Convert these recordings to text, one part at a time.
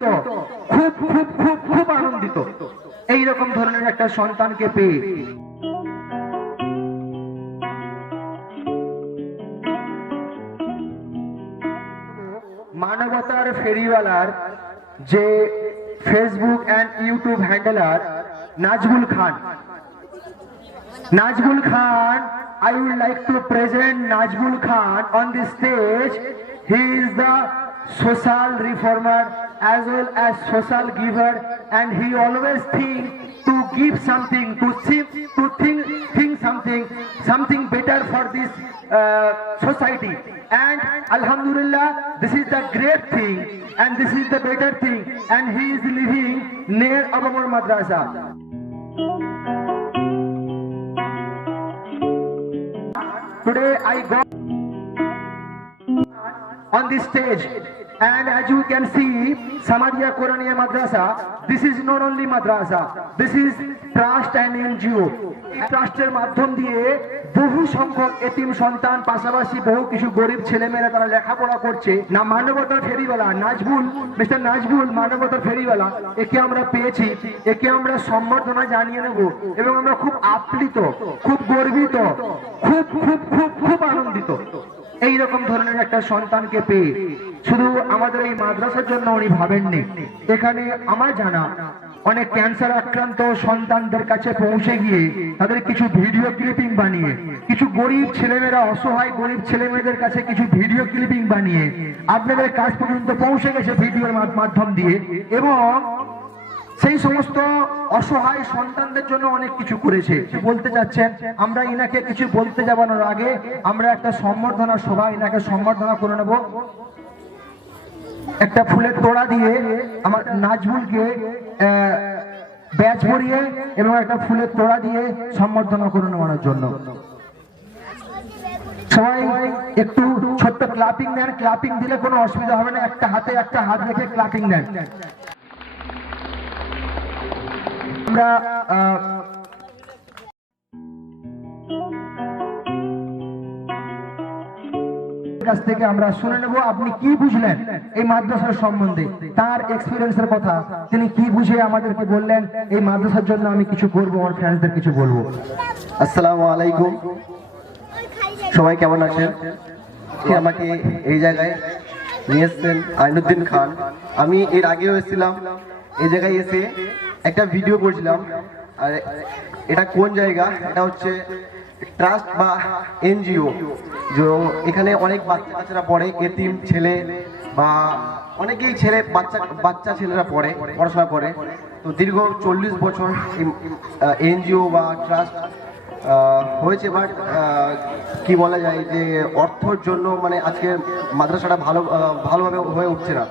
খুব খুব খুব খুব আনন্দিত এইরকম ধরনের একটা সন্তানকে পেয়ে। মানবতার ফেরিওয়ালার যে Facebook and YouTube handler Nazmul Khan, I would like to present Najmul Khan on the stage. He is the social reformer as well as social giver, and he always think to give something, to think something better for this society. And Alhamdulillah, this is the great thing and this is the better thing, and he is living near Abamur Madrasa. Today I got on this stage, and as you can see, Samaria Quraniya Madrasa, this is not only madrasa, this is trust and NGO. ট্রাস্টের মাধ্যম দিয়ে বহু সংখ্যক এতিম সন্তান, পাশাপাশি বহু কিছু গরিব ছেলেমেয়েরা তারা লেখাপড়া করছে। না মানবতার ফেরিওয়ালা মিস্টার নাজমুল, মানবতার ফেরিওয়ালা, একে আমরা পেয়েছি, একে আমরা সম্বর্ধনা জানিয়ে নেব এবং আমরা খুব আপ্লিত, খুব গর্বিত, খুব খুব খুব খুব আনন্দিত এইরকম ধরনের একটা সন্তানকে পেয়ে। শুধু আমাদের এই মাদ্রাসার জন্য উনি ভাবেননি, এখানে আমার জানা অনেক ক্যান্সার আক্রান্ত সন্তানদের কাছে পৌঁছে গিয়ে তাদের কিছু ভিডিও ক্লিপিং বানিয়ে, কিছু গরিব ছেলেমেয়েরা, অসহায় গরিব ছেলেমেয়েদের কাছে কিছু ভিডিও ক্লিপিং বানিয়ে আপনাদের কাছ পর্যন্ত পৌঁছে গেছে ভিডিওর মাধ্যম দিয়ে, এবং সেই সমস্ত অসহায় সন্তানদের জন্য অনেক কিছু করেছে। বলতে চাচ্ছেন, আমরা ইনাকে কিছু বলতে যাবানোর আগে আমরা একটা সম্বর্ধনা সভা, ইনাকে সম্বর্ধনা করে নেব একটা ফুলের তোড়া দিয়ে, আমার নাজমুলকে ব্যাচ পরিয়ে এবং একটা ফুলের তোড়া দিয়ে সম্বর্ধনা করে নেওয়ার জন্য। সবাই একটু ছোট্ট ক্লাপিং দেন, ক্লাপিং দিলে কোনো অসুবিধা হবে না, একটা হাত রেখে ক্লাপিং দেন। আমরা কাছ থেকে আমরা শুনে নেব আপনি কি বুঝলেন এই মাদ্রাসার সম্বন্ধে, তার এক্সপিরিয়েন্সের কথা, তিনি কি বুঝে আমাদেরকে বললেন এই মাদ্রাসার জন্য আমি কিছু করব, আমার ফ্রেন্ডসদের কিছু বলবো। আসসালামু আলাইকুম, সবাই কেমন আছেন? আমাকে এই জায়গায় নিয়ে এসেছেন আইনুদ্দিন খান। আমি এর আগেও এসেছিলাম, এই জায়গায় এসে একটা ভিডিও করছিলাম। আর এটা কোন জায়গা? এটা হচ্ছে ট্রাস্ট বা এনজিও। যে এখানে অনেক বাচ্চারা পড়ে, এতিম ছেলে বা অনেকেই ছেলে বাচ্চা ছেলেরা পড়াশোনা করে। তো দীর্ঘ 40 বছর এনজিও বা ট্রাস্ট হয়েছে, বাট কি বলা যায় যে অর্থর জন্য মানে আজকে মাদ্রাসাটা ভালোভাবে হয়ে উঠছে না।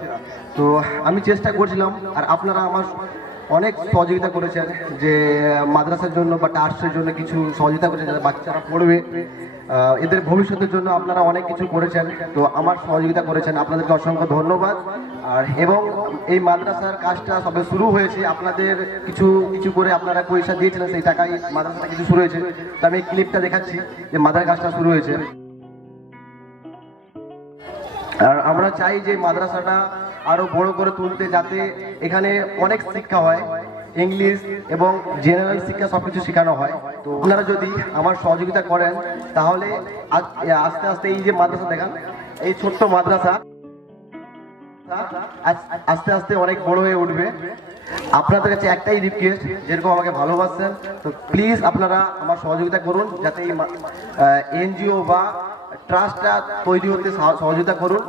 তো আমি চেষ্টা করছিলাম, আর আপনারা আমার অনেক সহযোগিতা করেছেন, যে মাদ্রাসার জন্য বা ট্রাস্টের জন্য কিছু সহযোগিতা করেছেন যাতে বাচ্চারা পড়বে, এদের ভবিষ্যতের জন্য আপনারা অনেক কিছু করেছেন। তো আমার সহযোগিতা করেছেন, আপনাদেরকে অসংখ্য ধন্যবাদ। আর এবং এই মাদ্রাসার কাজটা সবে শুরু হয়েছে, আপনাদের কিছু করে আপনারা পয়সা দিয়েছিলেন, সেই টাকায় মাদ্রাসাটা কিছু শুরু হয়েছে। তো আমি এই ক্লিপটা দেখাচ্ছি যে মাদ্রাসার কাজটা শুরু হয়েছে। আর আমরা চাই যে মাদ্রাসাটা আরো বড় করে তুলতে, যাতে এখানে অনেক শিক্ষা হয়, ইংলিশ এবং জেনারেল শিক্ষা সবকিছু শেখানো হয়। তো আপনারা যদি আমার সহযোগিতা করেন তাহলে আস্তে আস্তে এই যে মাদ্রাসা দেখান, এই ছোট্ট মাদ্রাসা আস্তে আস্তে অনেক বড় হয়ে উঠবে। আপনাদের কাছে একটাই রিকোয়েস্ট, যেরকম আমাকে ভালোবাসেন, তো প্লিজ আপনারা আমার সহযোগিতা করুন, যাতে এই এনজিও বা ট্রাস্টটা তৈরি হতে সহযোগিতা করুন।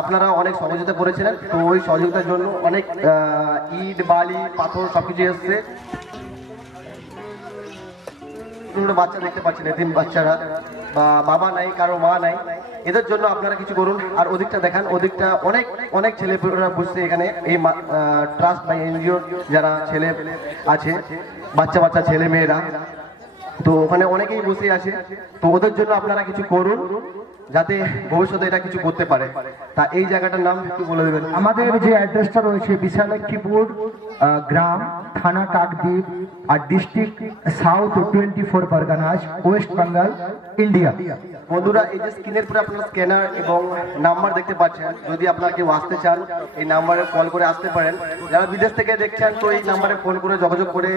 আপনারা অনেক সহযোগিতা করেছিলেন, তো ওই সহযোগিতার জন্য অনেক ইট, বালি, পাথর সবকিছু এসছে। বাচ্চা দেখতে পাচ্ছেন, এতিম বাচ্চারা, বা বাবা নাই, কারো মা নাই, এদের জন্য আপনারা কিছু করুন। আর ওদিকটা দেখান, ওদিকটা অনেক ছেলেপেলেরা বসছে এখানে, এই ট্রাস্ট বা এনজিও যারা ছেলে আছে, বাচ্চা ছেলে মেয়েরা, তো ওখানে অনেকেই বসে আছে। তো ওদের জন্য আপনারা কিছু করুন, যাতে ভবিষ্যতে এটা কিছু করতে পারে। তা এই জায়গাটার নাম একটু বলে দেবেন? আমাদের যে অ্যাড্রেসটা রয়েছে বিশালাক্ষীপুর গ্রাম, থানা কাকদ্বীপ, আর ডিস্ট্রিক্ট সাউথ 24 পরগনাস, ওয়েস্ট বেঙ্গল, ইন্ডিয়া। বন্ধুরা, এই যে স্ক্রিনের পরে আপনারা স্ক্যানার এবং নাম্বার দেখতে পাচ্ছেন, যদি আপনারা কেউ আসতে চান এই নাম্বারে কল করে আসতে পারেন। যারা বিদেশ থেকে দেখছেন তো এই নাম্বারে ফোন করে যোগাযোগ করে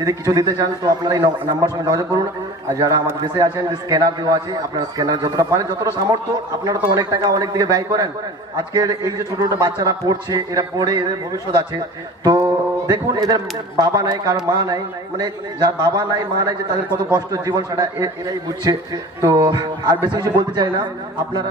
যদি কিছু দিতে চান তো আপনারা এই নাম্বার সঙ্গে যোগাযোগ করুন। আর যারা আমাদের দেশে আছেন, যে স্ক্যানার দেওয়া আছে, আপনারা স্ক্যানার যতটা পারেন, যতটা সামর্থ্য, আপনারা তো অনেক টাকা অনেক দিকে ব্যয় করেন। আজকের এই যে ছোট ছোট বাচ্চারা পড়ছে, এরা পড়ে এদের ভবিষ্যৎ আছে, তো দেখুন এদের বাবা নাই, কার মা নাই, মানে যার বাবা নাই মা নাই, যে তাদের কত কষ্ট জীবন, সেটা এরাই বুঝছে। তো আর বেশি কিছু বলতে চাই না, আপনারা